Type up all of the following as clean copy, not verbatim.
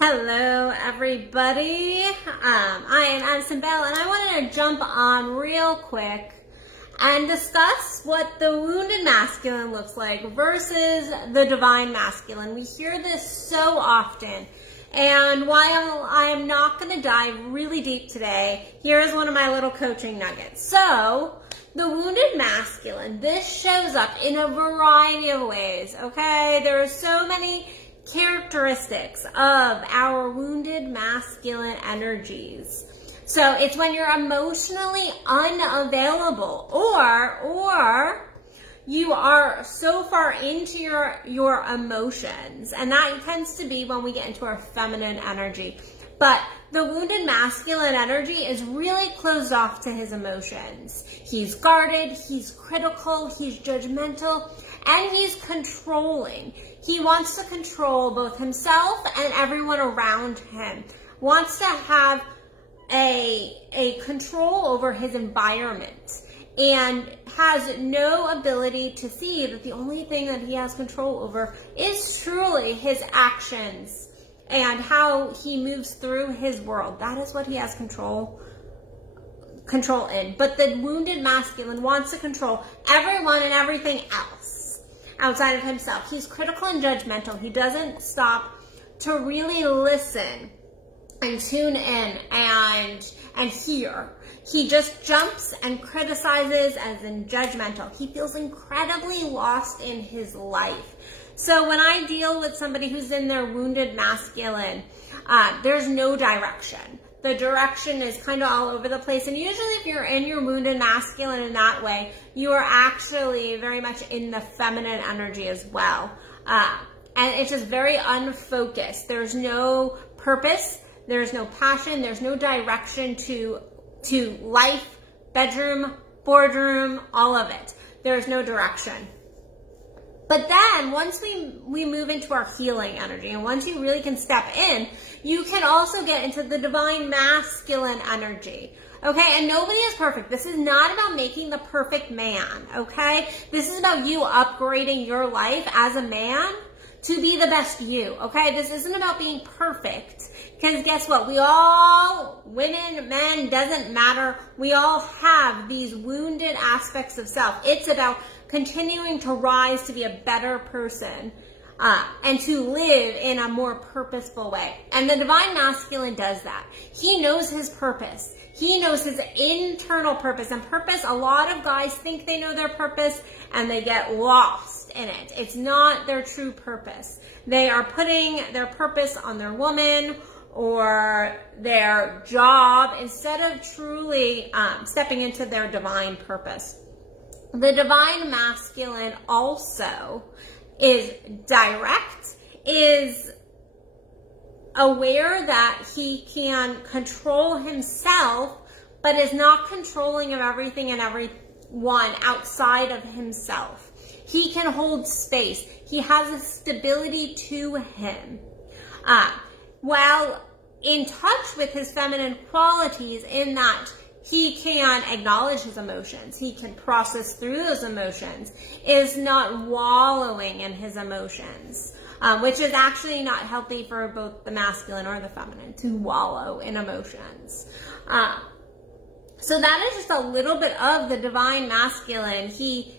Hello everybody, I am Addison Bell and I wanted to jump on real quick and discuss what the wounded masculine looks like versus the divine masculine. We hear this so often, and while I am not going to dive really deep today, here's one of my little coaching nuggets. So, the wounded masculine, this shows up in a variety of ways, okay? There are so many characteristics of our wounded masculine energies. So it's when you're emotionally unavailable or you are so far into your emotions, and that tends to be when we get into our feminine energy. But the wounded masculine energy is really closed off to his emotions. He's guarded, he's critical, he's judgmental, and he's controlling. He wants to control both himself and everyone around him. Wants to have a control over his environment, and has no ability to see that the only thing that he has control over is truly his actions and how he moves through his world. That is what he has control in. But the wounded masculine wants to control everyone and everything else outside of himself. He's critical and judgmental. He doesn't stop to really listen and tune in and hear. He just jumps and criticizes as in judgmental. He feels incredibly lost in his life. So when I deal with somebody who's in their wounded masculine, there's no direction. The direction is kind of all over the place. And usually if you're in your wounded masculine in that way, you are actually very much in the feminine energy as well. And it's just very unfocused. There's no purpose. There's no passion. There's no direction to life, bedroom, boardroom, all of it. There's no direction. But then once we move into our healing energy, and once you really can step in, you can also get into the divine masculine energy. Okay, and nobody is perfect. This is not about making the perfect man, okay? This is about you upgrading your life as a man to be the best you, okay? This isn't about being perfect, because guess what? We all, women, men, doesn't matter. We all have these wounded aspects of self. It's about continuing to rise to be a better person and to live in a more purposeful way. And the divine masculine does that. He knows his purpose. He knows his internal purpose. And purpose, a lot of guys think they know their purpose and they get lost in it. It's not their true purpose. They are putting their purpose on their woman or their job instead of truly stepping into their divine purpose. The divine masculine also is direct, is aware that he can control himself, but is not controlling of everything and everyone outside of himself. He can hold space. He has a stability to him. While in touch with his feminine qualities, in that he can acknowledge his emotions, he can process through those emotions, is not wallowing in his emotions, which is actually not healthy for both the masculine or the feminine, to wallow in emotions. So that is just a little bit of the divine masculine. He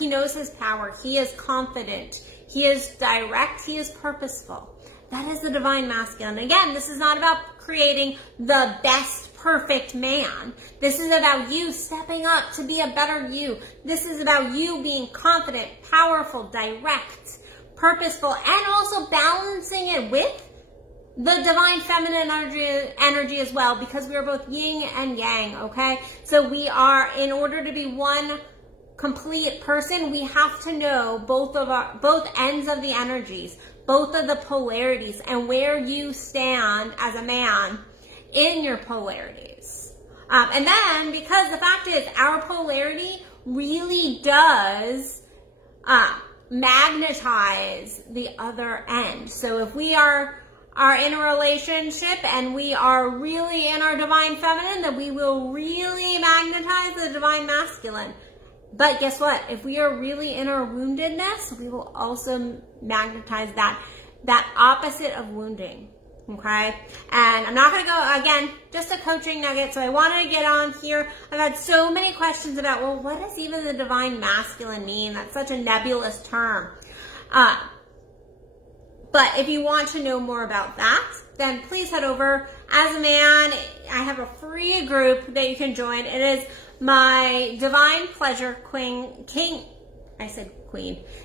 knows his power. He is confident. He is direct. He is purposeful. That is the divine masculine. Again, this is not about creating the best, perfect man. This is about you stepping up to be a better you. This is about you being confident, powerful, direct, purposeful, and also balancing it with the divine feminine energy as well, because we are both yin and yang, okay? So we are, in order to be one complete person, we have to know both ends of the energies, both of the polarities, and where you stand as a man in your polarities. And then, because the fact is, our polarity really does magnetize the other end. So if we are in a relationship and we are really in our divine feminine, then we will really magnetize the divine masculine. But guess what? If we are really in our woundedness, we will also magnetize that opposite of wounding. Okay, and I'm not going to go, again, just a coaching nugget, so I wanted to get on here. I've had so many questions about, well, what does even the divine masculine mean? That's such a nebulous term. But if you want to know more about that, then please head over. As a man, I have a free group that you can join. It is my Divine Pleasure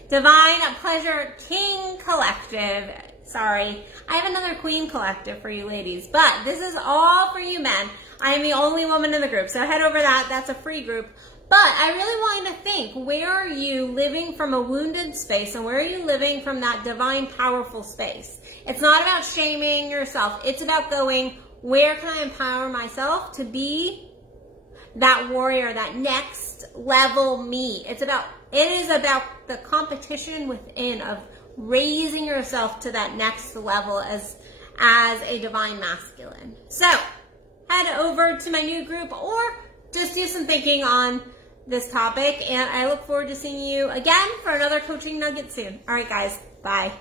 Divine Pleasure King Collective. Sorry, I have another Queen Collective for you ladies, but this is all for you men. I am the only woman in the group, so head over that. That's a free group. But I really want you to think, where are you living from a wounded space, and where are you living from that divine, powerful space? It's not about shaming yourself. It's about going, where can I empower myself to be that warrior, that next level me? It is about the competition within of raising yourself to that next level as a divine masculine. So head over to my new group or just do some thinking on this topic, and I look forward to seeing you again for another coaching nugget soon. All right, guys, bye.